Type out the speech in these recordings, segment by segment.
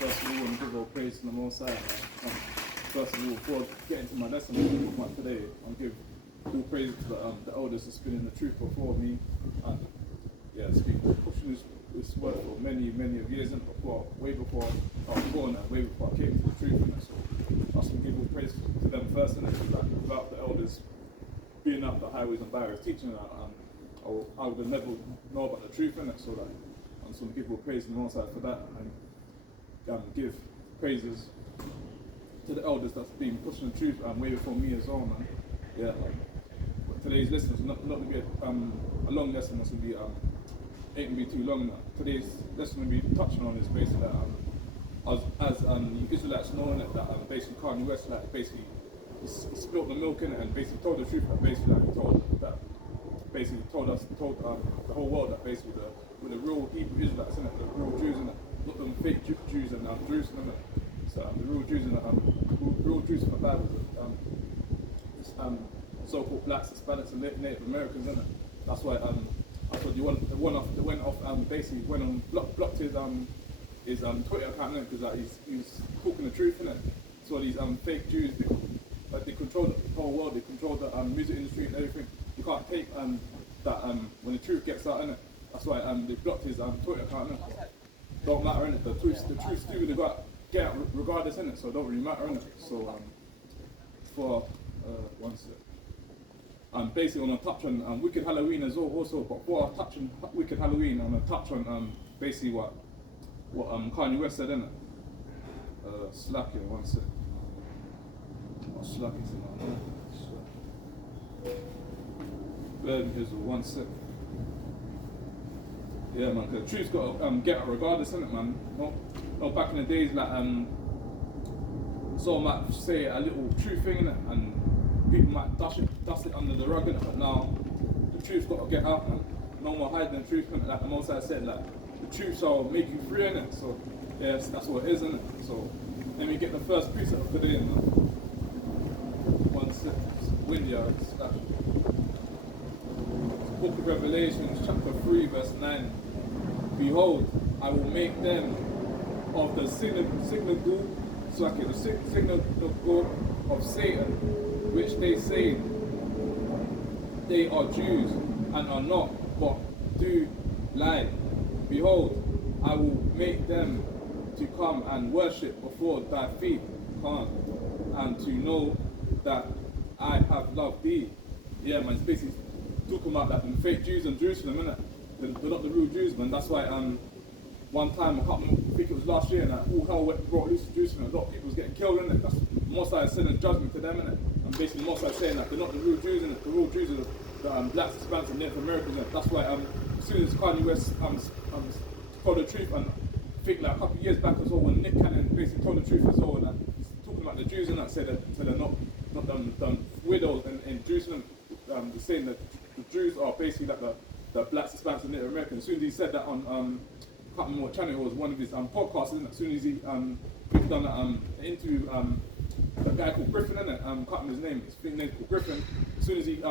First of all, I want to give all praise to the Most High. First of all, before getting to my lesson today, I'll give all praise to the elders that's been in the truth before me. And yeah, it's been pushing this word for many of years, and way before I was born and way before I came to the truth. And so I just want to give all praise to them first, and without the elders being up the highways and byways teaching that, I would have never know about the truth, and so that I just want to give all praise to the Most High for that, and give praises to the elders that's been pushing the truth way before me as well, man. Yeah, today's lesson is not going to be a long lesson. It's going to be ain't going to be too long. Today's lesson will be touching on is basically as the Israelites knowing that basically Kanye West basically he spilled the milk in it and basically told the truth that basically he told the whole world that basically with the real Hebrew Israelites in it, the real Jews in it, not them fake Jews and Jerusalem in it. So the real Jews in it, real Jews in the Bible, so-called blacks, Hispanics, and Native Americans in it. That's why they went off basically went on blocked his Twitter account because he was talking the truth in it. So these fake Jews they control the whole world. They control the music industry and everything. You can't take that when the truth gets out in it. That's why they blocked his Twitter account. Don't matter in it. The truth's still they got get out regardless in it. So it don't really matter in it. So for one sec. Basically, on a touch on Wicked Halloween as well. Also, but before I touch on Wicked Halloween, I'm gonna touch on basically what Kanye West said in it. Slacking one sec. Slacking to my one sec. Yeah, man. The truth's got to get out regardless, innit, man. No, back in the days, like someone might say a little truth thing, innit, and people might dust it under the rug, innit, but now the truth's got to get out, man. No more hiding the truth, innit, like the Most High said, like the truth shall make you free, innit. So yes, that's what it is, innit. So let me get the first precept of today, man. One sec, windy out, Book of Revelation, chapter 3, verse 9. Behold, I will make them of the synagogue of Satan, which they say they are Jews and are not, but do lie. Behold, I will make them to come and worship before thy feet, and to know that I have loved thee. Yeah, man, it's basically talking about that the fake Jews in Jerusalem, innit? They're not the real Jews, man. That's why one time, I think it was last year, and all hell brought loose to Jerusalem. A lot of people was getting killed, innit? That's Most High sending judgment to them, innit? And basically Most High saying that they're not the real Jews, innit? The real Jews are the blacks, Hispanics, and Native Americans, innit? That's why as soon as Kanye West told the truth, and I think like a couple of years back as well, when Nick Cannon basically told the truth as well, and he's talking about the Jews, and that said that they're not widows in Jerusalem. He's saying that the Jews are basically like the blacks, Hispanics, and Native Americans. As soon as he said that on I can't remember what channel it was, one of his podcasts, isn't it? As soon as he done an interview, a guy called Griffin, isn't it? Can't remember his name. His name's called Griffin. As soon as he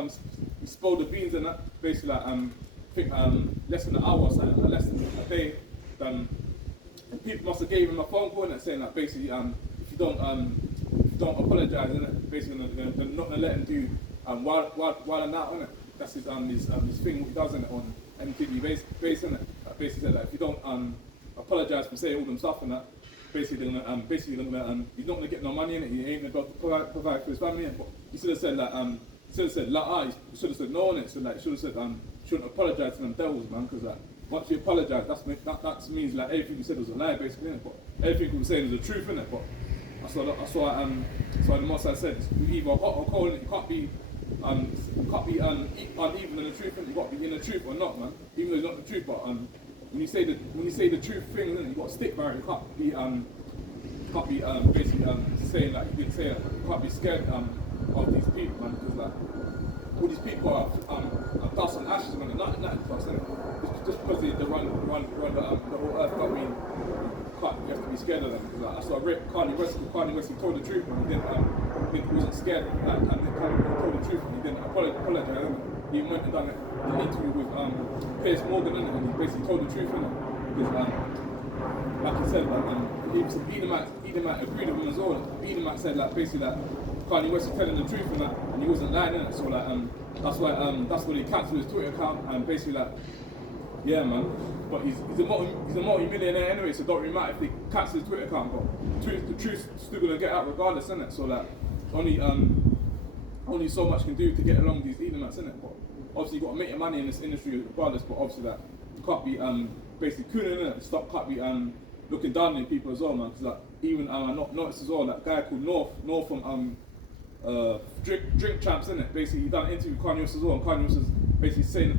spilled the beans and that, basically like I think less than an hour or something, less than a day, people must have gave him a phone call and saying that basically if you don't apologise, innit? Basically they're not gonna let him do while and out, innit? That's his thing what he does, innit, on MTV base, innit? Basically said that if you don't apologise for saying all them stuff and that, basically he's not gonna get no money in it. He ain't gonna provide for his family. But he should have said that he should have said he should have said no on it. So like he should have said shouldn't apologise to them devils, man, because like once you apologise, that means like everything you said was a lie, basically, innit? But everything we were saying is the truth, innit? But that's why the Most High said you either hot or cold, innit? You can't be uneven in the truth, innit? You got to be in the truth or not, man. Even though it's not the truth, but when you say the truth thing, then you got to stick by it. You can't be basically saying like you didn't say it. You can't be scared of these people, man, because like all these people are dust and ashes, man. They're nothing to us, innit? Just because they run the whole earth, don't mean you have to be scared of them. Because like, that's what I read. Kanye West, he told the truth, and he wasn't scared. He told the truth, and he didn't apologize. He went and done an interview with Piers Morgan, and he basically told the truth, innit? Because like he said Edomite agreed with him as well. Edomite said like basically that Kanye West was telling the truth and he wasn't lying in it. So like that's why he cancelled his Twitter account and basically like yeah man. But he's a multi-millionaire anyway, so it don't really matter if they cancel his Twitter account. But the truth's still gonna get out regardless, innit? So like only so much can do to get along with these Edomites, innit? But obviously you got to make your money in this industry regardless. But obviously that you can't be basically cooning it. Can't be looking down on people as well, man. Because like even I noticed as well that guy called North from Drink Champs, innit? Basically he done an interview with Kanye West as well, and Kanye West is basically saying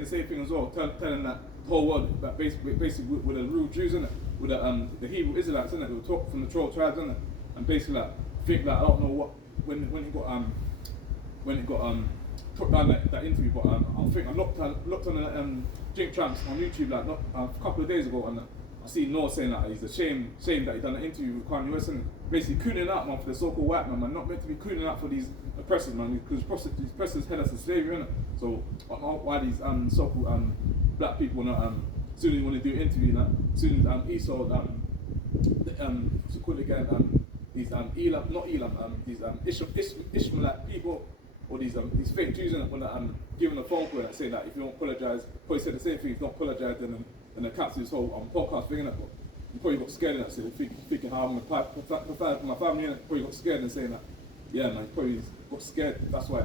the same thing as well, telling that the whole world that basically with the real Jews, innit? With the Hebrew Israelites, innit? They were talking from the 12 tribes, innit? And basically like think like I don't know what when it got put down that interview, but I think I looked on Drink Champs on YouTube like a couple of days ago, and I see Noah saying that he's ashamed that he done an interview with Kanye West and basically cooning out, man, for the so-called white man, not meant to be cooning out for these oppressors, man, because these oppressors held us in slavery, innit? So why these so-called black people soon as want to do an interview, soon as Esau to call it again, these these Ishmaelite people, or these fake Jews, when giving a phone call and saying that if you don't apologise, probably said the same thing, if you don't apologise, then they cancel this whole podcast thing, innit? But you probably got scared in that, so thinking how I'm going to provide for my family, innit? Probably got scared and saying that, yeah, man, he probably got scared. That's why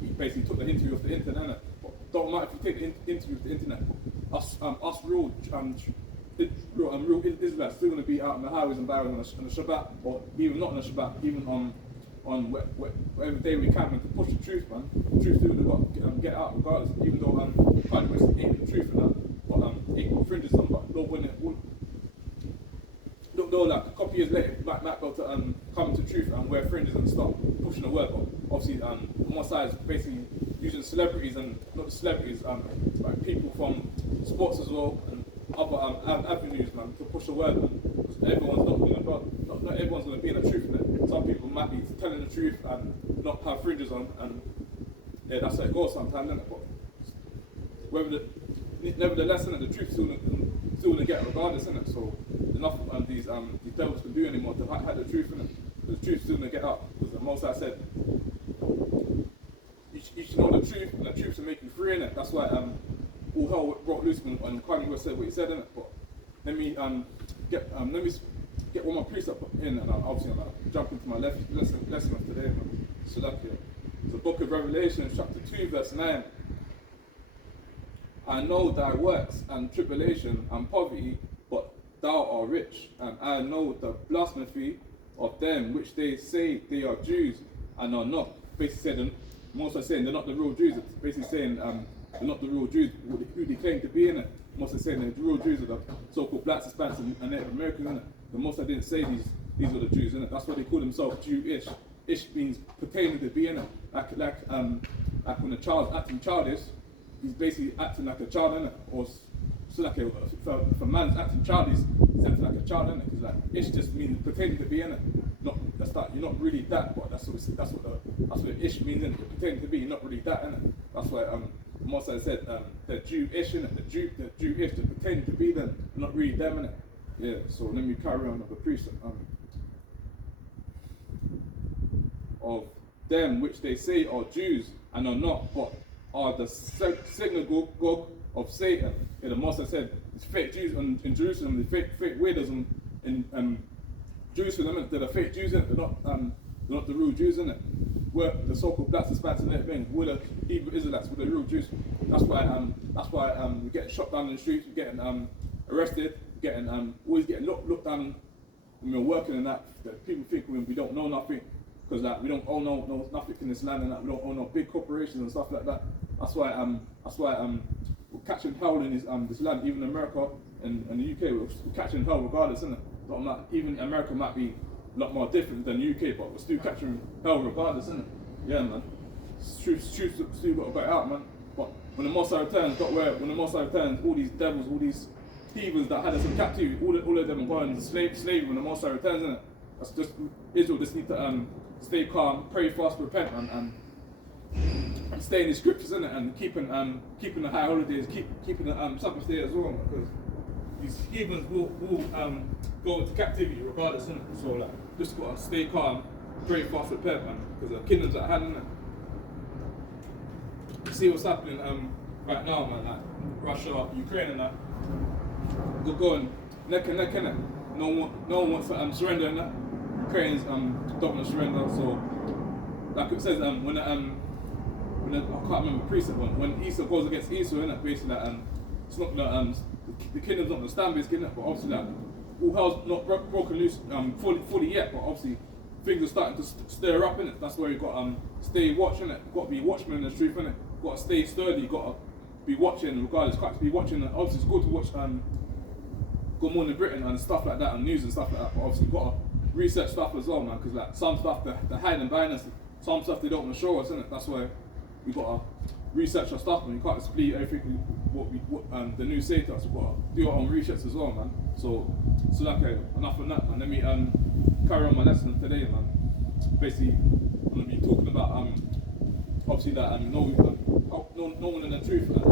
he basically took the interview off the internet, innit? But don't matter if you take the interview off the internet, us real Israelites still going to be out on the highways and byways on the Shabbat, or even not on the Shabbat, even on whatever day we can, to push the truth, man. The truth still got to get out regardless, even though Kanye West ain't the truth and that, but ain't got fringes on, but though like a couple of years later, might go to come to truth and wear fringes and start pushing the word, but obviously more sides basically using celebrities and not celebrities, like people from sports as well and other avenues, man, to push the word, man. Because not everyone's gonna be in the truth, man. Some people might be telling the truth and not have fringes on, and yeah, that's how it goes sometimes, isn't it? But nevertheless, the truth still gonna get regardless, isn't it? So enough these devils can do anymore to hide the truth, innit? The truth's still gonna get out, because the Most High said you should know the truth, and the truth will make you free, innit? That's why all hell broke loose when Kanye West said what he said, innit? But let me get one more precept in, and obviously I'll jump into my lesson of today, man. So that's it. The book of Revelation, chapter 2, verse 9. I know thy works and tribulation and poverty, but thou art rich, and I know the blasphemy of them which they say they are Jews and are not. Basically saying, most are saying they're not the real Jews. It's basically saying they're not the real Jews who they claim to be, in it. Most are saying the real Jews are the so-called blacks, Hispanics, and Native Americans, in it. The most I didn't say these were the Jews, in it. That's why they call themselves Jewish. Ish means pertaining to be, in it. Like when a child's acting childish, he's basically acting like a child, innit? Or so like if a man's acting childish, he's acting like a child, innit? Because like ish just means pretending to be, innit? You're not really that, but that's what ish means, innit? You're pretending to be, you're not really that, innit? That's why Mosai said the Jew-ish, innit? The Jew-ish, they're pretending to be them, not really them, innit? Yeah. So let me carry on with the precept of them which they say are Jews and are not, but are the synagogue of Satan. Yeah, the Master said it's fake Jews in Jerusalem, the fake weirdos in Jerusalem, they're the fake Jews, in it. They're not the real Jews, in it. We're the so-called blacks, Hispanics, and everything. We're the Hebrew Israelites, we're the real Jews. That's why we're getting shot down in the streets, we're getting arrested, we're getting always getting looked down when we're working and that people think we don't know nothing. Because like we don't own no nothing in this land, and that we don't own no big corporations and stuff like that. That's why we're catching hell in this land, even in America and the UK. We're catching hell regardless, isn't it? Even America might be a lot more different than the UK, but we're still catching hell regardless, isn't it? Yeah, man. Truth still got to get out, man. But when the Messiah returns, all these devils, all these heathens that had us in captivity, all of them are going into slavery when the Messiah returns, isn't it? That's just Israel just need to stay calm, pray, fast, repent, and stay in the scriptures, innit? And keeping the high holidays, keeping the Sabbath day as well, because these heathens will go into captivity regardless, innit? So like, just gotta stay calm, pray, fast, repent, man, because the kingdom's at hand, innit? See what's happening right now, man, like Russia, Ukraine, and that. They're going neck and neck, innit? No one wants to surrender, innit? Ukrainians don't want to surrender, so like it says when I can't remember the precept when Esau goes against Esau, innit? Basically, like, it's not gonna the kingdom's not gonna stand basically, innit? But obviously, like, all hell's not broken loose fully yet, but obviously things are starting to stir up, innit? That's where you got stay watching it. Got to be watchmen in the truth, innit? Got to stay sturdy. Got to be watching regardless. Got to be watching. Obviously, it's good to watch Good Morning Britain and stuff like that, and news and stuff like that. But obviously, got to research stuff as well, man. Because like some stuff they're hiding behind us. Some stuff they don't want to show us, innit? That's why we got to research our stuff, man. You can't just believe everything what the news say to us. We've got to do our own research as well, man. So okay, enough of that, man. Let me carry on my lesson today, man. Basically, I'm gonna be talking about obviously that no one in the truth, man.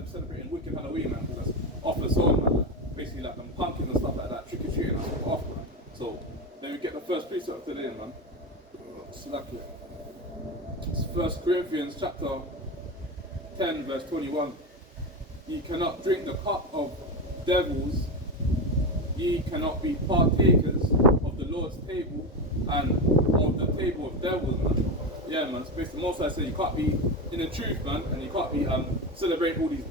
That's celebrating wicked Halloween, man. Because that's off the soil, man. Like, basically, like pumpkins and stuff like that, trick or treating, that's what off, man. So then we get the first precept today, man. Slack it. It's 1 Corinthians chapter 10, verse 21. Ye cannot drink the cup of devils, ye cannot be partakers of the Lord's table and of the table of devils, man. Yeah, man, it's basically most I say you can't be in the truth, man, and you can't be celebrating all these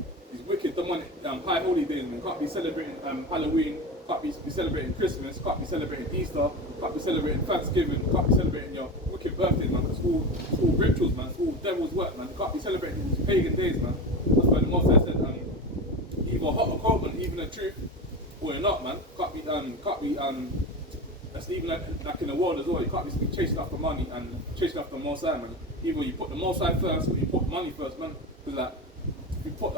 wicked demonic high holy days, man. You can't be celebrating Halloween, can't be celebrating Christmas, can't be celebrating Easter, can't be celebrating Thanksgiving, can't be celebrating your wicked birthday, man. It's all rituals, man. It's all devil's work, man. You can't be celebrating these pagan days, man. That's why the Most High said, either hot or cold, man, even the truth or you're not, man. Can't be that's even like in the world as well. You can't be chasing after money and chasing after the Most High, man. Either you put the Most High first or you put money first, man. Because like if you put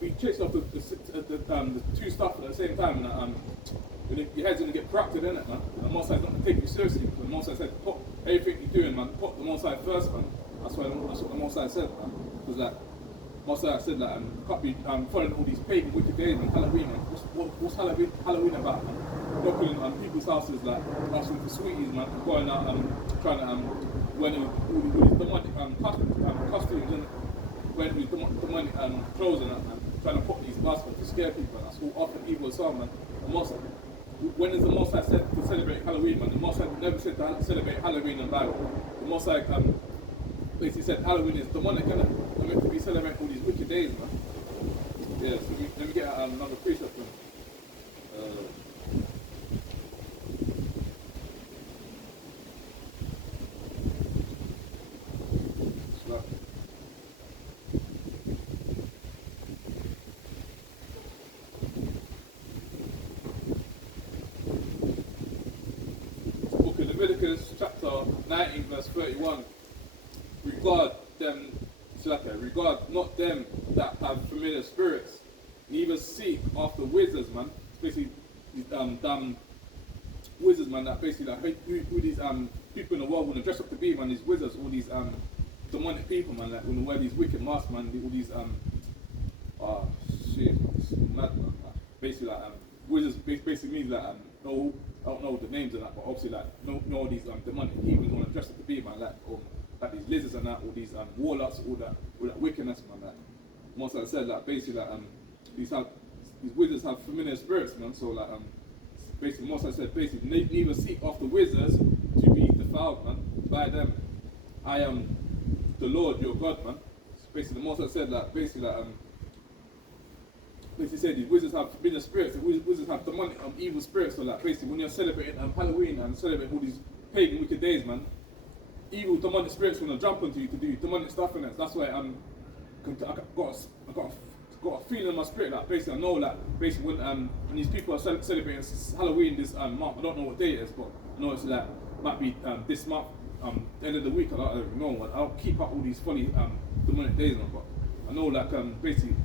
we chase after the two stuff at the same time, and your head's gonna get corrupted, innit, man. And the Most High's not gonna take you seriously. Because the Most High said, put everything you're doing, man. Put the Most High first, man. That's what the Most High said, man. Because like Most High said, like can't be following all these pagan wicked days, man. Halloween, man. What's Halloween about, man? Knocking on people's houses, like asking for sweeties, man, and going out trying to wearing all these demonic costumes and wearing these demonic clothes and that, man, trying to put these masks on to scare people. That's all often evil as well, man. When is the Most High said to celebrate Halloween, man? The Most High never said to celebrate Halloween in the Bible. The Most High basically said Halloween is demonic, innit? We're meant to be celebrating all these wicked days, man. Yeah, so let me get another precept, man. Leviticus chapter 19, verse 31. Regard not them that have familiar spirits, neither seek after wizards, man. It's basically these dumb wizards, man, that basically like who these people in the world want to dress up to be, man. These wizards, all these demonic people, man, like when they wear these wicked masks, man. All these it's mad, man. Basically like wizards basically means like I don't know the names of that, but obviously like know these demonic people want to dress up to be, man, like these lizards and that, all these warlocks, all that wickedness, man. Like once I said, like basically like these wizards have familiar spirits, man. So like basically once I said basically neither seek after wizards to be defiled, man, by them. I am the Lord your God, man. So basically the most I said like basically like basically said these wizards have familiar spirits, the wizards have demonic evil spirits. So like basically when you're celebrating Halloween and celebrating all these pagan wicked days, man, evil demonic spirits want to jump onto you to do demonic stuff in it. That's why I got a feeling in my spirit that basically I know like basically when these people are celebrating Halloween this month, I don't know what day it is, but I know it's like might be this month, the end of the week. I don't know. I'll keep up all these funny demonic days, man, but I know like basically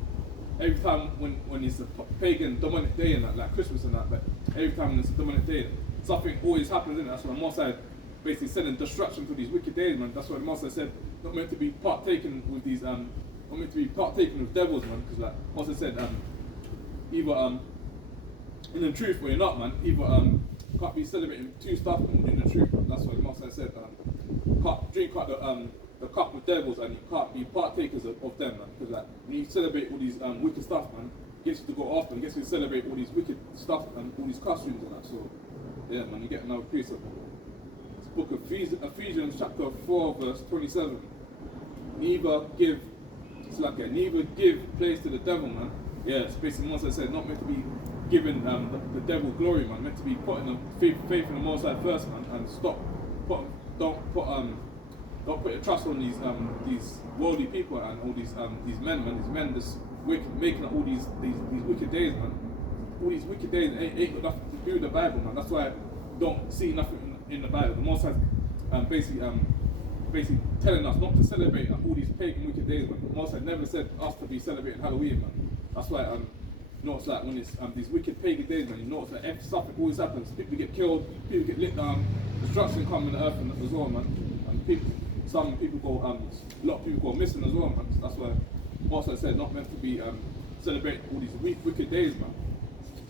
every time when it's a pagan demonic day and that, like Christmas and that, but every time it's a demonic day, something always happens in it. That's why the Most High basically sending destruction to these wicked days, man. That's why the Most High said not meant to be partaken with these not meant to be partaken with devils, man. Because like Most High said either in the truth or you're not, man. Either can't be celebrating two stuff in the truth. Man. That's what the Most High said. Can't drink out the cup of devils, and you can't be partakers of them, man. Because like when you celebrate all these wicked stuff, man, it gets you to go off and gets you to celebrate all these wicked stuff and all these costumes and that. So yeah, man, you get another precept. It's book of Ephesians chapter 4 verse 27. Neither give place to the devil, man. Yeah, it's basically Most High said not meant to be giving the devil glory, man. Meant to be putting the faith in the Most High first, man, and don't put your trust on these worldly people and all these men, man. These men just making up all these wicked days, man. All these wicked days ain't got nothing to do with the Bible, man. That's why I don't see nothing in the Bible. The Most High basically telling us not to celebrate all these pagan wicked days, man. The Most High never said us to be celebrating Halloween, man. That's why you know it's like when it's these wicked pagan days, man. You know it's like something always happens. People get killed, people get lit down, destruction coming on the earth as well, man. And some people go a lot of people go missing as well, man. So that's why Most High said not meant to be celebrating all these wicked days, man.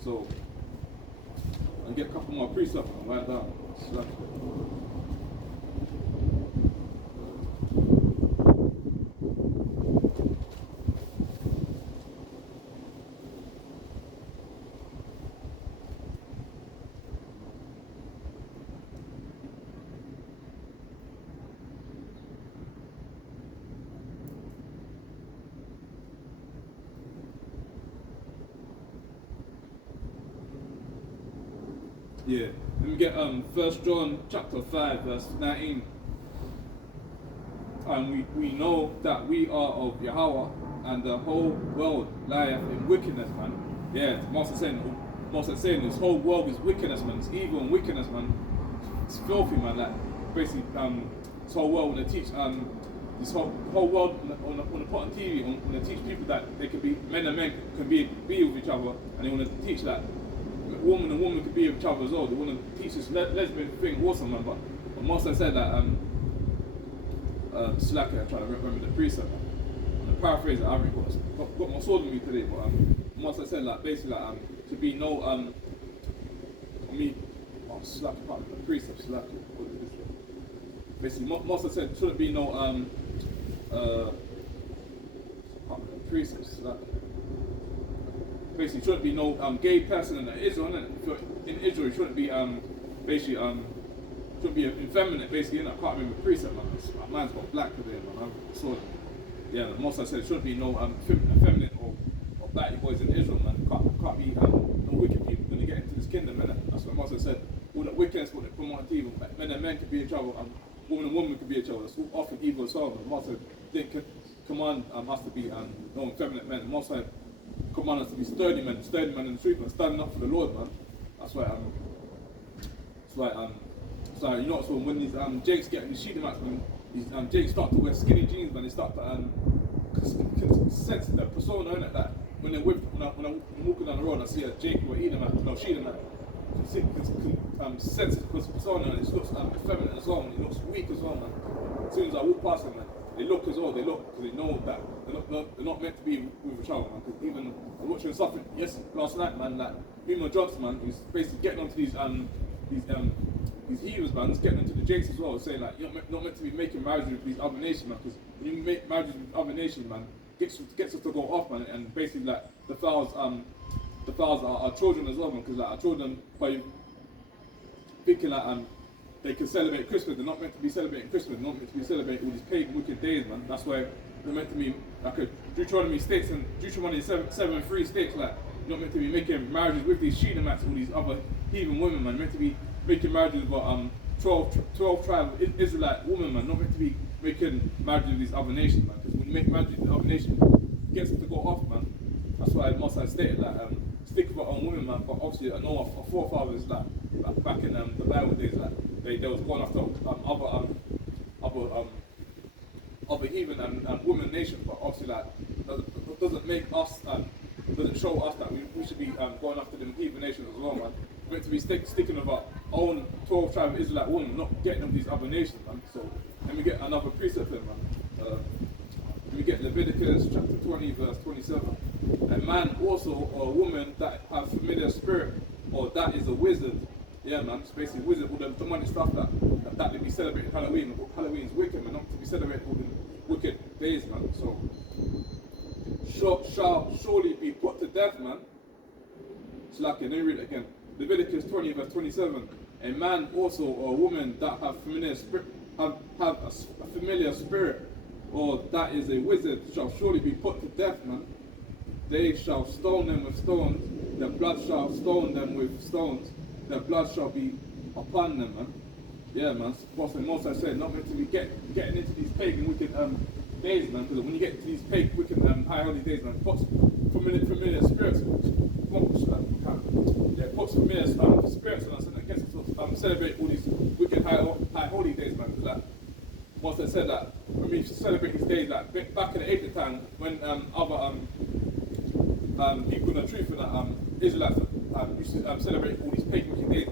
So and get a couple more precepts and write down. Yeah, let me get 1 John chapter 5 verse 19. And we know that we are of Yahweh, and the whole world lieth in wickedness, man. Yeah, Most saying this whole world is wickedness, man. It's evil and wickedness, man. It's filthy, man. Like basically, this whole world when they teach this whole world when they put on TV, when they teach people that they can be men and men can be with each other, and they want to teach that woman and woman could be with each other as well. They want to teach this lesbian thing awesome, man. But Most High said that slack here, I'm trying to remember the precept. I'm gonna paraphrase it. I haven't got my sword with me today, but Most High said like basically like to be no slack part of the precept, slack. What is this? Basically, Most High said shouldn't be no precepts, slack. Basically, shouldn't be no gay person in Israel. In Israel, you shouldn't be basically shouldn't be effeminate. Basically, I can't remember the precept. Man. Mine's got black today, man. I saw it. Yeah, the Most I said it shouldn't be no effeminate or batty boys in Israel, man. Can't be no wicked people going to get into this kingdom, man. That's what Most I said. All that wickedness, what they promote on TV, men and men could be in trouble, and woman and woman could be in trouble. That's often evil as well. The Most I didn't command us to be no effeminate men. The Most I command us to be sturdy men in the truth, man, standing up for the Lord, man. That's why so you know, so when these Jakes get in the sheet mats, man, these Jakes start to wear skinny jeans, man. They start to sense the persona in it, that when they're when I'm walking down the road and I see a Jake or Edom mat, no sheet mat, sense his persona, and it looks feminine as well, and he looks weak as well, man. As soon as I walk past him, man, they look as well. They look because they know that they're not meant to be with each other, man. Because even I was watching something last night, man. Like Bima Johnson, man, who's basically getting onto these heroes, man. He's getting into the Jakes as well, saying like you're not meant to be making marriages with these other nations, man. Because when you make marriages with other nations, man, gets us to go off, man. And basically like the fouls are children as well, man. Because like our children, by thinking like they can celebrate Christmas. They're not meant to be celebrating Christmas. They're not meant to be celebrating all these pagan wicked days, man. That's why they're meant to be like a Deuteronomy states, and Deuteronomy 7:3 states like you're not meant to be making marriages with these Shedemites, all these other heathen women, man. You're meant to be making marriages with 12 tribe Israelite women, man. Not meant to be making marriages with these other nations, man. Because when you make marriages with other nations, it gets us to go off, man. That's why Most High stated like stick with our own women, man. But obviously I know our forefathers like back in the Bible days, like they was going after other heathen and women nations, but obviously like doesn't make us doesn't show us that we should be going after them heathen nations as well, man. We're meant to be sticking with our own 12 tribe Israelite women, not getting them these other nations, man. So let me get another precept here, man. Let me get Leviticus chapter 20 verse 27. A man also or a woman that has familiar spirit or that is a wizard. Yeah, man, it's basically wizard, all the demonic stuff that they be celebrating Halloween. Halloween's wicked, man, not to be celebrating all the wicked days, man. So, shall surely be put to death, man. It's like, let me read it again. Leviticus 20, verse 27. A man also or a woman that have a familiar spirit, or that is a wizard, shall surely be put to death, man. They shall stone them with stones, their blood shall stone them with stones, their blood shall be upon them, man. Yeah, man. What's the most I said, not meant to be getting into these pagan wicked days, man. Because when you get to these pagan wicked high holy days, man, puts familiar spirits, puts familiar spirits on us, and I guess it's celebrate all these wicked high holy days, man. Because like, once I said that, when we celebrate these days, like back in the ancient time, when other people in the truth and Israelites used to celebrate all these pagan wicked days,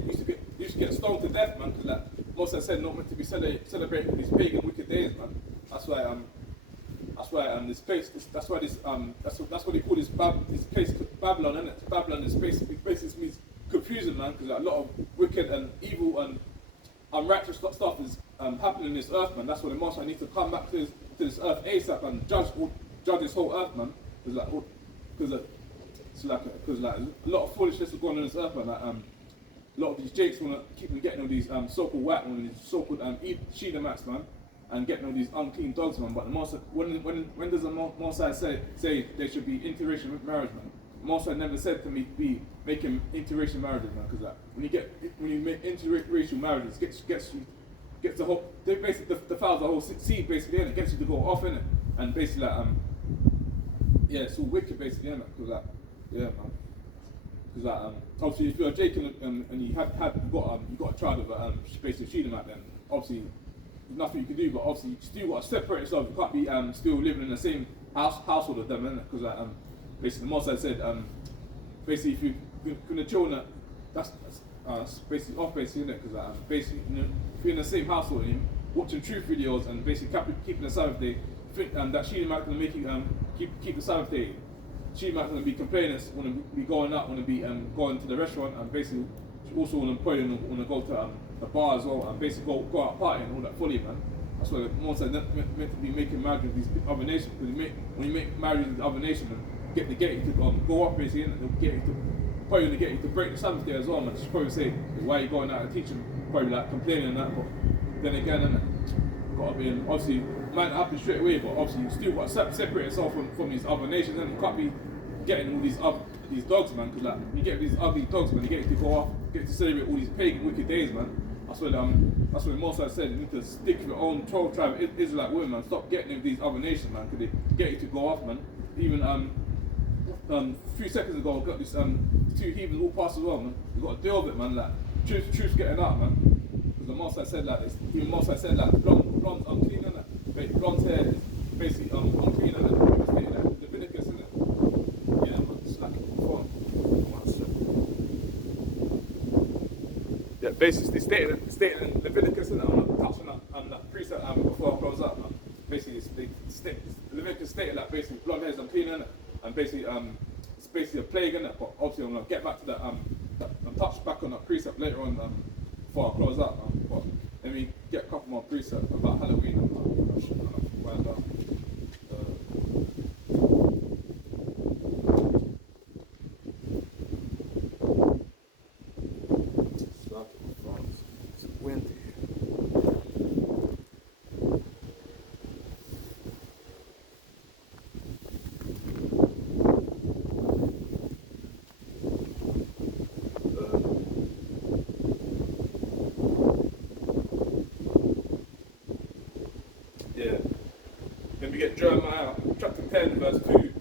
used to get stoned to death, man. Because like most I said, not meant to be celebrating all these pagan wicked days, man. That's why this place, that's why they call this place Babylon, isn't it? Babylon is basically means confusion, man. Because like, a lot of wicked and evil and unrighteous stuff is happening in this earth, man. That's why the Most High needs to come back to this earth ASAP and judge this whole earth, man. Because a lot of foolishness is going on in this earth, man. Like, a lot of these jakes want to keep getting all these so-called white men, these so-called Shedamites, man, and getting all these unclean dogs, man. But the Most High, when does the Most High say there should be interracial marriage, man? The Most High never said to me be making interracial marriages, man. Because when you make interracial marriages, gets the whole, they basically defiles the whole seed, basically, and it gets you to go off in it, and basically yeah, it's all wicked, basically, innit? Because yeah, man. Because obviously, if you're a Jake and you got a child of basically Shedamite, then obviously there's nothing you can do. But obviously, you still got to separate yourself. You can't be still living in the same household with them, innit? Because basically, the Most High said basically if you're gonna children, that's basically off, basically, innit? Because basically, you know, if you're in the same household and you're watching truth videos and basically keeping the Sabbath day, that Shedamite gonna make you keep the Sabbath day. She might want to be complaining, want to be going out, want to be going to the restaurant, and basically she also want to probably want to go to the bar as well, and basically go out partying and all that fully, man. That's why most are meant to be making marriage with these other nations. Because when you make marriage with other nations, get you to go up, basically, and they'll probably get you to break the Sabbath day as well, man. She'll probably say, why are you going out and teaching? Probably like complaining and that, but then again, got to be obviously. Might happen straight away, but obviously you still got to separate yourself from these other nations, and you can't be getting all these dogs, man. Because like you get these ugly dogs, man, you get to go off, get to celebrate all these pagan wicked days, man. That's what the Most High said. You need to stick with your own 12 tribe Israelite women, man. Stop getting with these other nations, man, because they get you to go off, man. Even a few seconds ago, I got this two heathens all past as well, man. You got to deal with it, man. Like truth's getting out, man. Because the Most High said like this. Even the Most High said like blonde's unclean, innit? Blonde hair is basically unclean, and Leviticus, isn't it? Yeah, man, it's like yeah, basically stated in Leviticus, isn't it? I'm not touching on that precept before I close up, man. Basically, Leviticus stated that basically blonde hair is unclean, isn't it? And basically, it's basically a plague, isn't it? But obviously, I'm gonna get back to that. I'll touch back on that precept later on before I close up, man. But let me get a couple more precepts about Halloween and wind up. It's windy. Yeah. Then we get Jeremiah chapter 10, verse 2.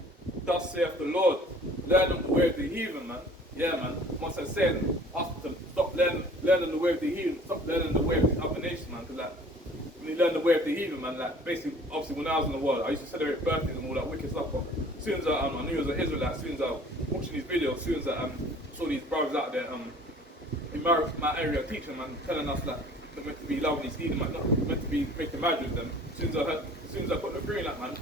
Thus saith the Lord, learn the way of the heathen, man. Yeah, man. Once I said, ask them, stop learning the way of the heathen, stop learning the way of the other nations, man. Because like, when you learn the way of the heathen, man, like basically, obviously, when I was in the world, I used to celebrate birthdays and all that wicked stuff. But as soon as I knew I was an Israelite, as soon as I was watching these videos, as soon as I saw these brothers out there in my area teaching, man, telling us that they're meant to be loving these heathen, man, not meant to be making marriage with them. As soon as I put the free in that, man,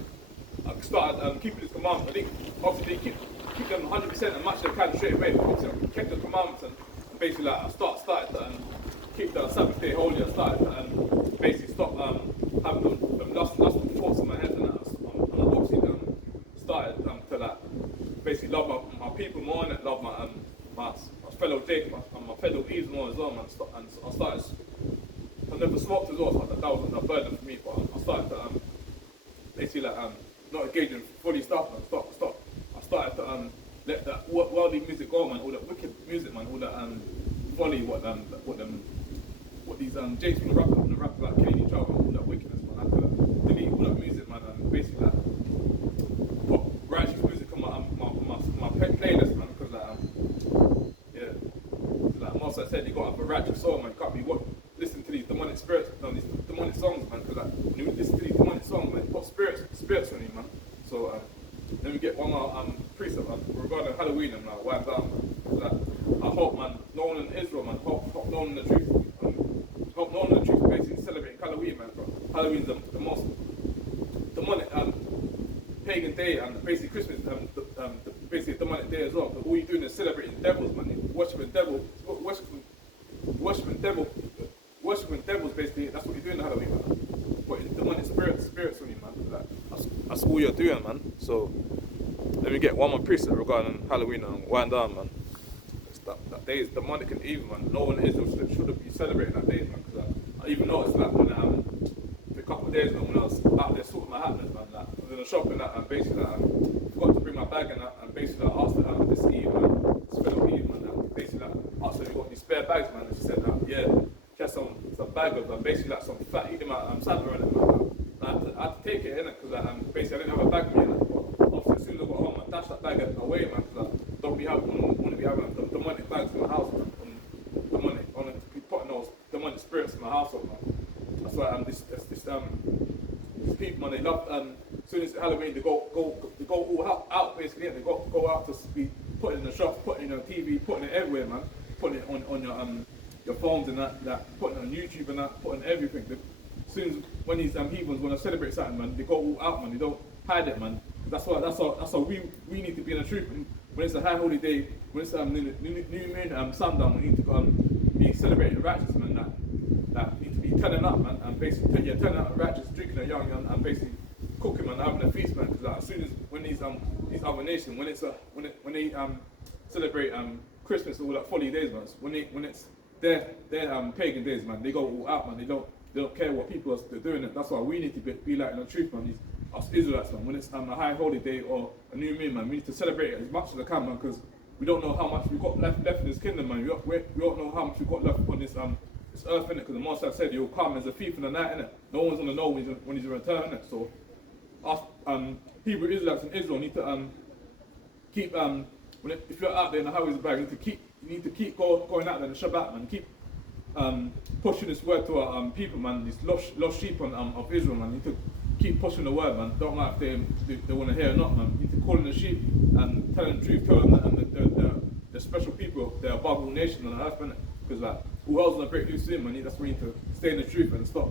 I started keeping this commandment. I think obviously keep them 100% and much they can straight away. So I kept the commandments and basically like I started to keep the Sabbath day holy. I started to basically stop having them lustful thoughts in my head, and I obviously started to like basically love my people more and love my fellow Jake and my fellow Eves more as well, man. And I started. I never smoked as well, so that wasn't a burden for me. But I started to basically like not engage in fully stuff, man. Stop. I started to let that worldly music go, man. All that wicked music, man. All that folly, what these Jakes want to rap about killing each other, all that wickedness, man. I had to delete all that music, man, and basically like put righteous music on my playlist, man. Because like Most I said, you got to have a righteous soul, man. You can't be listening to these demonic spirits, these demonic songs, man. Because like when you listen to these demonic songs, man, you put spirits on you, man. So let me get one more precept, man, regarding Halloween and like wipe down, man. Like, I hope, man, no one in Israel, man, hope no one in the truth, hope no one in the truth basically celebrating Halloween, man. Bro. Halloween's the most demonic pagan day, and basically Christmas, basically a demonic day as well. But all you're doing is celebrating devils, man. Worshipping devils, basically. That's what you're doing on Halloween, man. Putting demonic spirits on you, man. Like, that's all you're doing, man. So let me get one more precept regarding Halloween and wind down, man. That day is demonic and evil, man. No one in Israel should be celebrating that day, man. Because I even noticed that when a couple of days ago when I was out there sorting my happiness, man. Like, I was in a shop and basically forgot to bring my bag and basically asked this Eve, man, this fellow Eve, man, basically asked her if you got any spare bags, man. And she said, yeah, she had some bag of basically like some fat eating salad in it, man. I had to take it, innit, because basically I didn't have a bag with me, innit. But obviously as soon as I got home, I dashed that bag away, man, because I don't want to be having demonic bags in my house, man. I want to be putting those demonic spirits in my household, man. That's why these people, man, they love as soon as Halloween they go all out basically, and they go out to be putting in the shop, putting it on TV, putting it everywhere, man. Putting it on your phones and that, putting it on YouTube and that, putting everything. As soon as when these heathens want to celebrate something, man, they go all out, man. They don't hide it, man. That's how we need to be in the truth. And when it's a high holy day, when it's new moon sundown, we need to go be celebrating righteous, man. That need to be turning up, man, and basically turning up righteous, drinking a young and basically cooking, man, having a feast, man. Because like, as soon as when these other nations, when they celebrate Christmas or all that folly days, man, when it's their pagan days, man, they go all out, man. They don't care what people are doing. It. That's why we need to be like in the truth, man. Us Israelites, man. When it's a high holy day or a new moon, man, we need to celebrate it as much as I can, man, because we don't know how much we've got left in this kingdom, man. We don't know how much we've got left on this earth, innit? Because the Master said he'll come as a thief in the night, innit? No one's gonna know when he's return, innit? So us Hebrew Israelites in Israel need to keep if you're out there in the highways of Baghdad, you need to keep going out there in the Shabbat, man. Keep pushing this word to our people, man. These lost sheep of Israel, man. You need to keep pushing the word, man. Don't matter if they want to hear or not, man. You need to call in the sheep and tell them the truth, tell them that the special people, they're above all nations on the earth, innit? Because like, who else gonna break loose in, man? That's why we need to stay in the truth and stop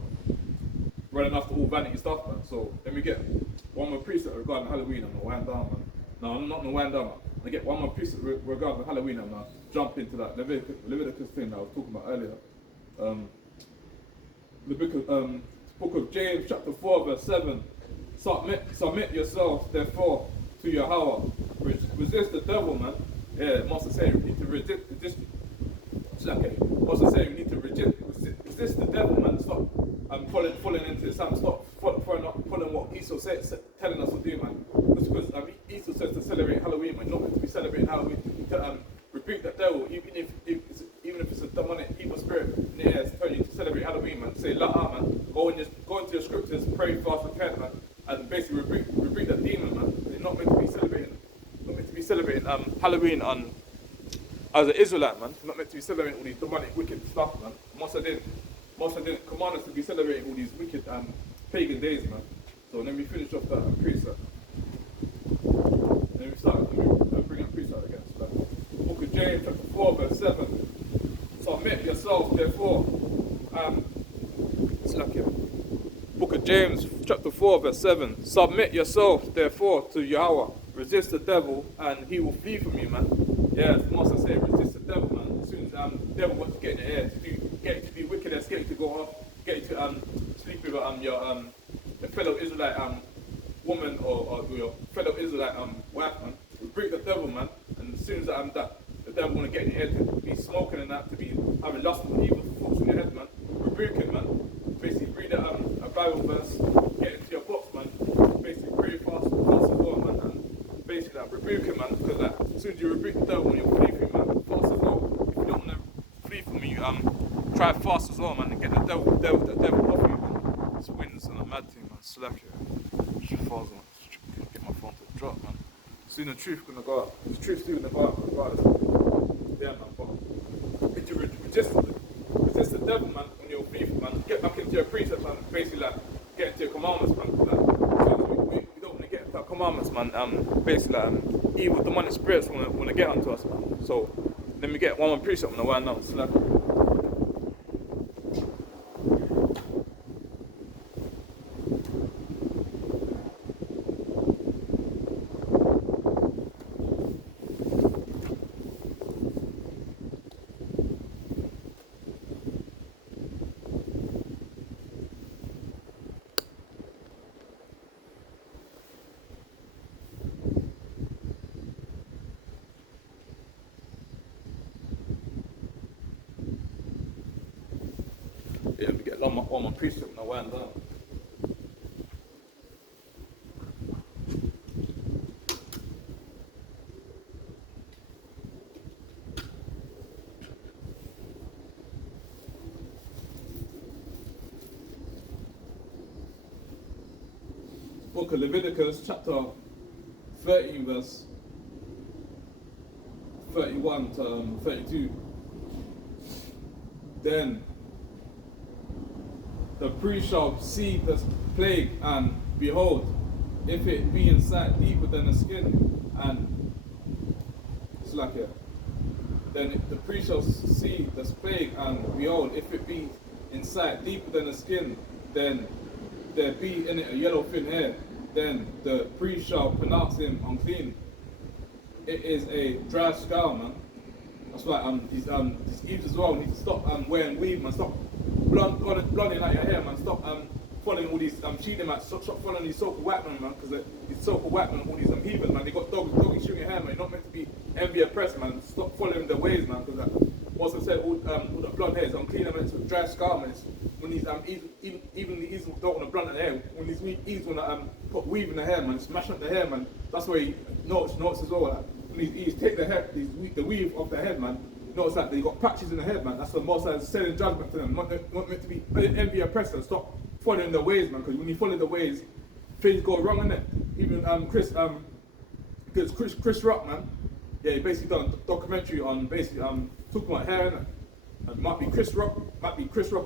running after all vanity stuff, man. So let me get one more precept regarding Halloween. I'm gonna wind down, man. No, I'm not gonna wind down, man. I'm gonna get one more precept regarding Halloween. I'm gonna jump into that Leviticus thing that I was talking about earlier. The book of James, chapter 4, verse 7. Submit yourselves, therefore, to Yahweh. Resist the devil, man. Yeah, Master saying we need to resist. Okay, Master saying we need to resist the devil, man. Stop falling into some. Stop following what Esau said, telling us to do, man. Because Esau says to celebrate Halloween, man. Not meant to be celebrating Halloween. To rebuke that devil, even if it's a demonic evil spirit in the air, it's telling you to celebrate Halloween, man. Say la, man. Go into your scriptures, pray, fast, repent, man, and basically rebuke that demon, man. They're not meant to be celebrating Halloween as an Israelite, man. They're not meant to be celebrating all these demonic, wicked stuff, man. Most I didn't command us to be celebrating all these wicked pagan days, man. So let me finish off that precept. Let me bring up precept again. So that book of James, chapter 4, verse 7. Submit yourselves, therefore. Book of James, chapter 4, verse 7. Submit yourselves, therefore, to Yahweh. resist the devil and he will flee from you, man. Yeah, the Master say resist the devil, man. As soon as the devil wants to get in your ear, get you to be wicked, get you to go off, get you to sleep with your fellow Israelite woman or your fellow Israelite wife, man. Rebuke the devil, man. And as soon as that the devil want to get in your head, to be smoking and that, to be having lust and evil thoughts in your head, man, rebuke it, man. Basically read a Bible verse, get into your box, man. Basically pray fast as well, man. And basically rebuke it, man. Because as soon as you rebuke the devil, when you flee from him, man, fast as well. If you don't want to flee from me, try fast as well, man, and get the devil off you, man. This wind's on a mad thing, man. Slap you. Falls on. Get my phone to drop, man. Soon the truth gonna go out. The truth's still gonna go out, regardless. Yeah, man. But if you resist the devil, man, when you're faithful, man, get back into your precepts, man. Basically, like, get into your commandments, man. Like, we don't want to get into our commandments, man. Basically, evil demonic spirits want to get onto us, man. So let me get one more precept on the way now. Slap. Yeah, we get one more precept on the way down. Book of Leviticus, chapter 13, verse 31 to 32. Then the priest shall see the plague, and behold, if it be in sight deeper than the skin, and it's like it. Then the priest shall see the plague, and behold, if it be in sight deeper than the skin, then there be in it a yellow thin hair. Then the priest shall pronounce him unclean. It is a dry skull, man. That's why these Eves as well need to stop wearing weave, man. Stop blonding out your hair, man. Stop following all these cheating, man. Stop following these so-called white men, man. Because these so-called white men, all these heathens, man. They got doggy shooting your hair, man. You're not meant to be envy oppressed, man. Stop following their ways, man. Because also said all the blonde hair is unclean, man. It's a dry skull, man. It's when these even the Eves don't want to blonde their hair. When these Eves want to put weave in the hair, man, smash up the hair, man. That's where you notice as well. Like, when these Eves take the hair, the weave off their head, man. Notice that they got patches in the head, man. That's the most I said in judgment to them. Not meant to be envy oppressor. Stop following the ways, man. Because when you follow the ways, things go wrong, innit? Even Chris Rock, man. Yeah, he basically done a documentary on basically talking about hair, innit? It might be Chris Rock or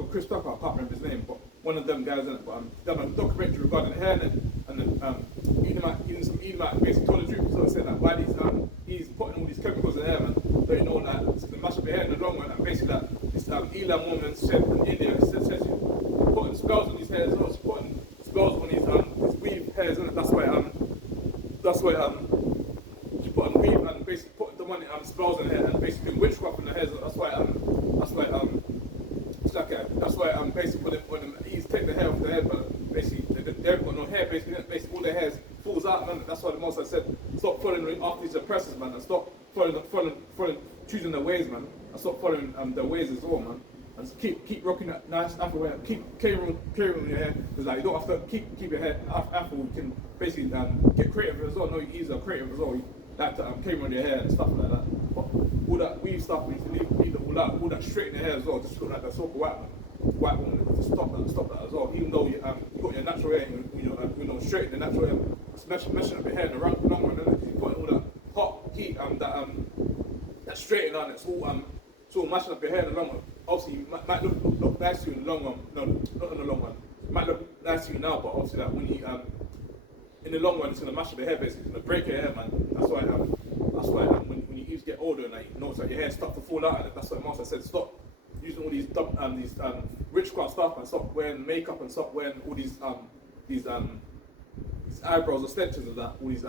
Chris Tucker, I can't remember his name, but one of them guys, innit? But done a documentary regarding hair, and then even some Edomite basically told the truth. So said that why he's putting all these chemicals in hair, man. But you know that it's gonna mash up your hair in the long run. And basically that this Elam woman said in India, says she's putting spells on these hairs, she's putting spells on these weave hairs, and that's why she put on weave and basically putting the money spells in her hair and basically doing witchcraft in the hairs. That's why basically when he's taking the hair off their head, but basically they haven't got no hair. Basically all their hairs falls out, man. That's why the Most I said stop following after these oppressors, man, and stop following choosing their ways, man. And stop following their ways as well, man. And just keep rocking that nice afro hair. Keep carrying on your hair, because like you don't have to keep your hair afro. You can basically get creative as well. No, you are creative as well. You like to carry on your hair and stuff like that. But all that weave stuff, we need to leave all that straight in the hair as well. Just look like that sort of white woman to stop that as well. Even though you got your natural hair, straight in the natural hair, it's meshing up your hair in the long run, because you put all that hot heat that straighten on, it's all mashing up your hair in the long run. Obviously, you might look nice to you in the long run. No, not in the long run. It might look nice to you now, but obviously that when you in the long run, it's gonna mash up your hair. Basically, it's gonna break your hair, man. That's why when you get older and like notice that your hair starts to fall out, and that's why Master said stop using all these witchcraft stuff, and stop wearing makeup, and stop wearing all these eyebrows extensions and that, all these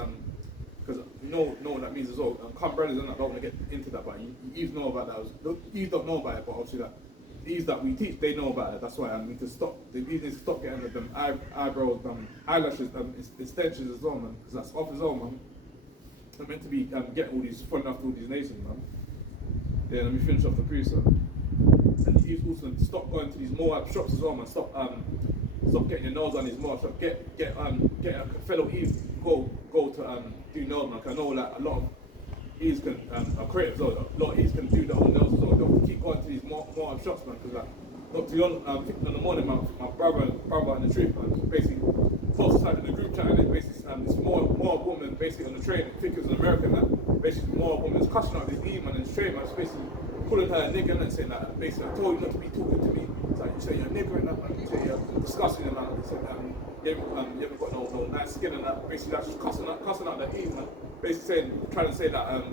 because you know what that means as well. Come brothers, and I don't want to get into that, but you know about that. You don't know about it, but obviously that these that we teach, they know about it. That's why I need to stop. They need to stop getting them eyebrows, eyelashes, extensions as well, man. Because that's off as well, man. They're meant to be getting all these fun after all these nations, man. Yeah, let me finish off the precept. And he's also stop going to these Moab shops as well, man. Stop getting your nose on these Moab shops. Get a fellow Eve. Go to do nails, man. I know like a lot of Eves can are creative as well. A lot of Eves can do their own nails as well. Don't keep going to these Moab shops, man. Because not to be honest, in the morning, my brother in the truth, man, basically posted something in the group chat, and it basically this more woman basically on the train. I think it was an American that basically more woman is cussing out this Eve man in the train, man. It's basically calling her a nigger and saying that basically I told you not to be talking to me. It's like you say you're a nigger and that, man. You say you're disgusting and that. So, you haven't got no nice skin and that. Basically that's just cussing out that Eve man. Basically trying to say that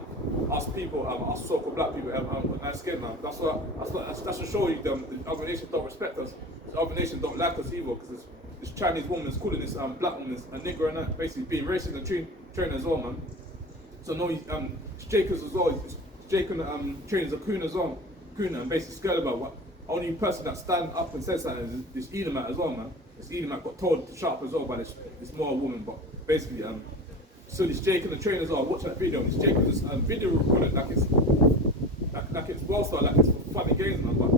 us people, us so-called black people have got nice skin, man. That's to show you the other nations don't respect us. The other nations don't like us either, because this Chinese woman is calling this black woman a nigger and that, basically being racist and train as well, man. So no, he's Jacobs as well. Jacob trained as a coon as well. Coon and basically scared about what only person that stand up and says something is this Edomite as well, man. This Edomite got told to shut up as well by this more woman, but basically so this Jacob the trainer as well. Watch that video. This Jacob just video recorded like it's well started, like it's for funny games, man. But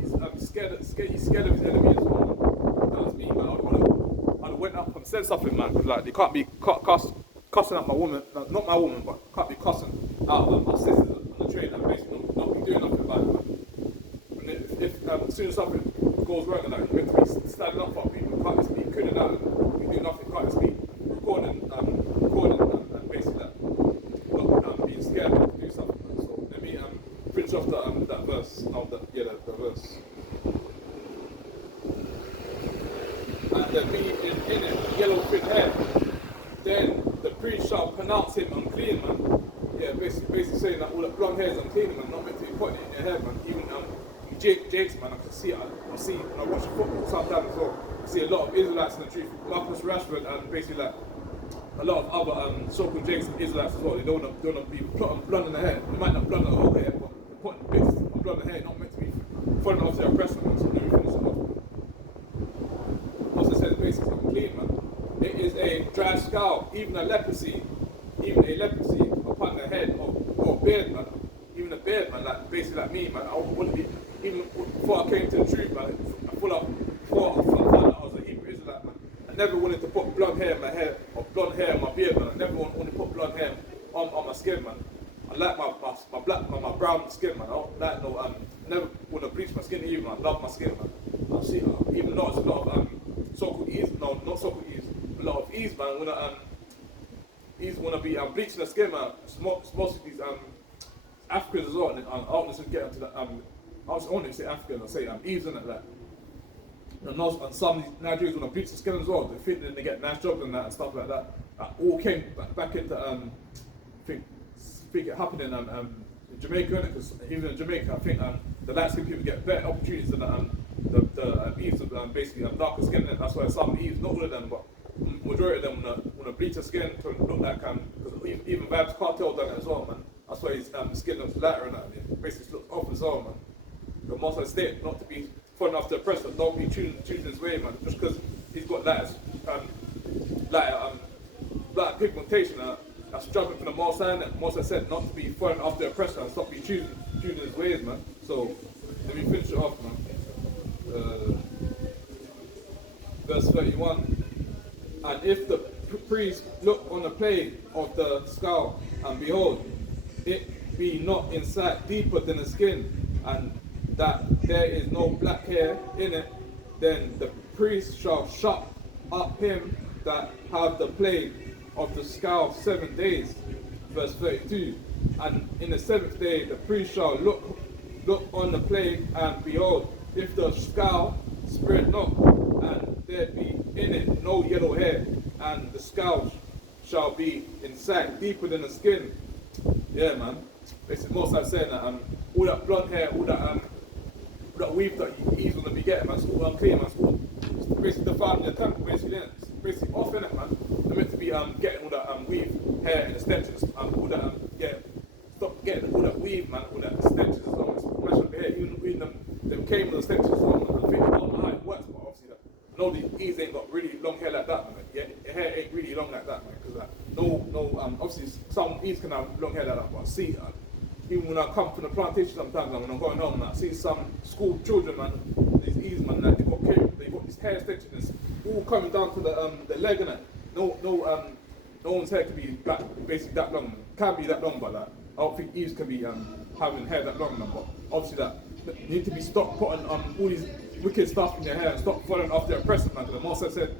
he's scared of his enemy as well, man. That was me, man. I went up and said something, man. Cause like they can't be cussing out my woman, not my woman, but can't be cussing out my sisters on the train and basically not be doing nothing about it, man. And if as soon as something goes wrong, and like, you're meant to be standing up for people, can't just be cooning out and you do nothing, can't just be recording and basically not being scared to do something. So let me finish off that verse. The verse. And there be in it yellow thin hair, then the priest shall pronounce him unclean, man. Yeah, basically saying that all the blonde hair is unclean, man. Not meant to be putting it in your hair, man. Even Jake's, man, I can see it. I see when I watch football sometimes as well. I see a lot of Israelites in the truth. Marcus Rashford and basically like a lot of other so-called Jakes and Israelites as well. They don't want to be putting blonde in the hair. They might not blonde in the whole hair, but they're putting bits of blonde in the hair, not meant to be following off their oppressor, man. So let me finish it off. Also says basically unclean, man. It is a dry scald, even a leprosy upon the head or beard, man. Even a beard, man, like basically like me, man. I wouldn't be, even before I came to the truth, man, before I found out I was a Hebrew Israelite, man. I never wanted to put blonde hair in my hair or blonde hair in my beard, man. I never wanted to put blonde hair on my skin, man. I like my brown skin, man. I don't like no I never want to bleach my skin either, man. I love my skin, man. I see, even though it's a lot of so-called Eves, no, not so-called Eves, a lot of Eves, man, wanna be bleaching the skin, man. It's mostly these Africans as well, and I don't necessarily get into that. I want to say African, I say Eves in it, like. And some Nigerians want to bleach the skin as well. They think that they get nice jobs and that and stuff like that. That all came back into I think it happened in Jamaica, innit? Because even in Jamaica, I think the light skinned people get better opportunities than the Eves of basically darker skin. Innit? That's why some Eves, not all of them, but majority of them want to bleach their skin to look like because even Vibes Cartel done it as well, man. That's why his skin looks lighter and that. It basically looks off as well, man. The most I state not to be fun enough to oppress, but don't be choosing his way, man. Just because he's got lighter black pigmentation, that's jumping from the most I said not to be fun enough to oppress and stop be choosing his ways, man. So let me finish it off, man. Verse 31. And if the priest look on the plague of the skull, and behold, it be not in sight deeper than the skin, and that there is no black hair in it, then the priest shall shut up him that have the plague of the skull 7 days. Verse 32. And in the 7th day the priest shall look on the plague, and behold, if the skull spread not, and there be in it no yellow hair, and the skull shall be in sight deeper than the skin. Yeah, man. Basically, most I'm saying that all that blonde hair, all that weave that he's gonna be getting, man, it's all unclean, man. It's basically defiling the temple, basically, innit? It's basically off, innit, man. They're meant to be getting all that weave hair and extensions, all that, stop getting all that weave, man, all that extensions as well. Smash up the hair, even them came with extensions as well, man. I think I don't know how it works, but obviously, I know the E's ain't got really long hair like that, man. Yeah, your hair ain't really long like that, man, because obviously some E's can have long hair like that, but see, even when I come from the plantation sometimes, man, when I'm going home, man, I see some school children, man, these E's, man, like, they got this hair extensions all coming down to the leg, innit? No one's hair can be basically that long. Can be that long, but like, I don't think Eves can be having hair that long, man. But obviously that you need to be stop putting all these wicked stuff in your hair and stop following after oppressor, man. Because the Master said,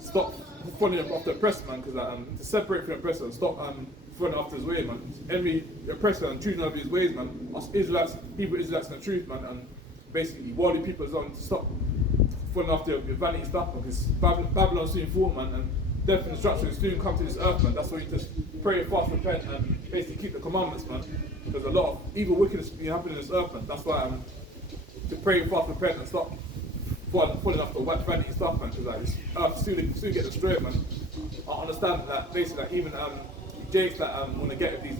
stop following after oppressor, man. Because to separate from the oppressor and stop following after his way, man. Envy the oppressor and choosing over his ways, man. Us Israelites, Hebrew Israelites, in the truth, man. And basically, worldly people as well to stop following after your vanity stuff, man. Because Babylon soon fall, man. And death and destruction will soon come to this earth, man. That's why you just pray, fast, repent, and basically keep the commandments, man. There's a lot of evil wickedness being happening in this earth, man. That's why to pray, fast, repent, and stop falling off the vanity stuff, man. Because like, this earth soon get destroyed, man. I understand that basically, like, even Jakes that want to get these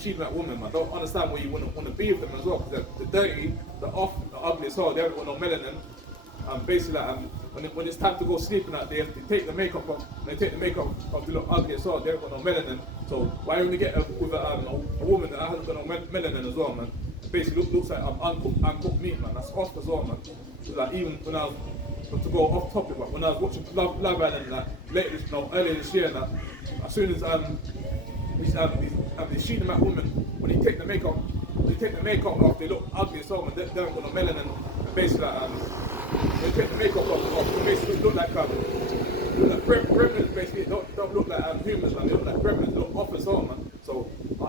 sheep-like women, man. I don't understand where you want to be with them as well. Because they're dirty, they're off, they're ugly as well. They haven't got no melanin. Basically, when it's time to go sleeping, they take the makeup off. They take the makeup off to look ugly as well. They haven't got no melanin. So why only get with a woman that hasn't got no melanin as well, man? Basically, looks like uncooked meat, man. That's off as well, man. So like even when I was to go off topic, but when I was watching Love Island, like earlier this year, like, as soon as these shooting at women, when they take the makeup off, they look ugly as well, man. They haven't got no melanin. Basically, they take the makeup off, they basically look like gremlins. Basically, don't look like humans, man. They look like gremlins, look off as well, man. So the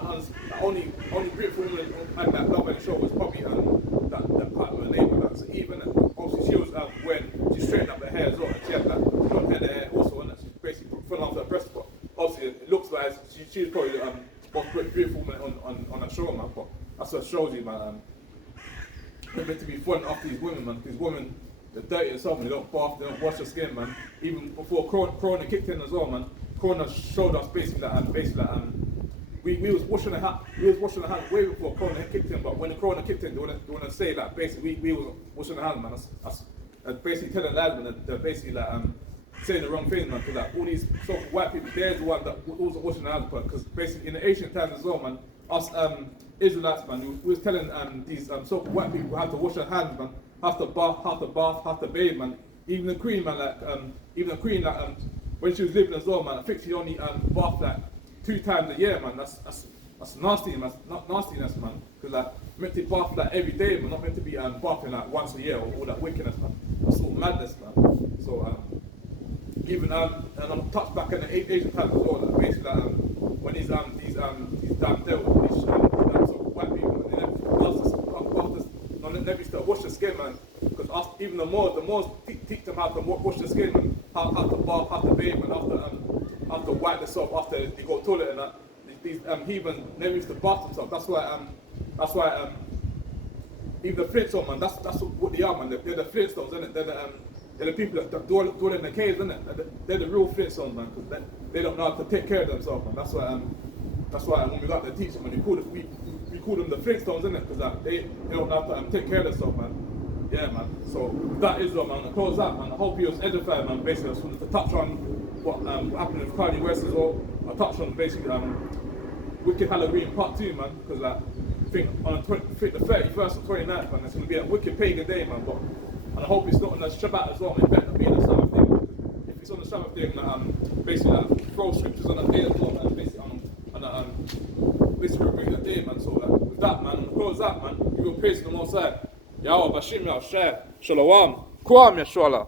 only beautiful woman at that Love Island show was probably that part of her name, man. So even obviously she was when she straightened up her hair as well, and she had that blonde hair also, and she basically fell off her breast. But obviously it looks like she was probably the most beautiful woman on that show, man. But that's what shows you, man. They're meant to be falling after these women, man. These women, they're dirty as well, man. They don't bath, they don't wash their skin, man. Even before Corona kicked in as well, man. Corona showed us basically that we was washing the hands way before Corona kicked in. But when the Corona kicked in, they want to say that basically we was washing the hands, man. That's basically telling lads, man. They're basically like saying the wrong thing, man. Because like all these so-called white people, they're the one that was washing the hands, because basically in the ancient times as well, man. Us Israelites, man, we was telling these so-called white people how to wash their hands, man, have to bath, have to bathe, man. Even the queen, man, when she was living as well, man, I think she only bathed like 2 times a year, man. That's nasty, man. Nastiness, man. Because like meant to bath like every day, man. Not meant to be bathing like once a year or all that wickedness, man. That's all madness, man. So even and I'm touched back in the Asian times as well. Like, basically, when these damn devils, these white people, they never used to wash the skin, man. Because even the Moors teach them how to wash the skin, man. How to bath, how to bathe, man. How to wipe themselves after they go to the toilet and that. These heathens never used to bath themselves. That's why even the Flintstones, man. That's what they are, man. They're the Flintstones, isn't it? They're the people that dwell in the caves, isn't it? They're the real Flintstones, man. Because they don't know how to take care of themselves, man. That's why when we got the teaching, man, we call them the Flintstones, isn't it? Because they don't know how to take care of themselves, man. Yeah, man. So that is man. To close that, man. I hope you was edified, man. Basically, I just wanted to touch on what happened with Kanye West as well. I touched on basically Wicked Halloween Part 2, man. Because I think on the 31st or 29th, man, it's going to be a wicked pagan day, man. And I hope it's not on the Shabbat as well, man. It better not be on the Sabbath day. If it's on the Sabbath day, basically throw scriptures on that day as well, man. Basically bring that day, man. So with that, man, and close that, man, we will praise the Most High. Yahweh Bashim Yahshua Shalom. Kwam Yeshua.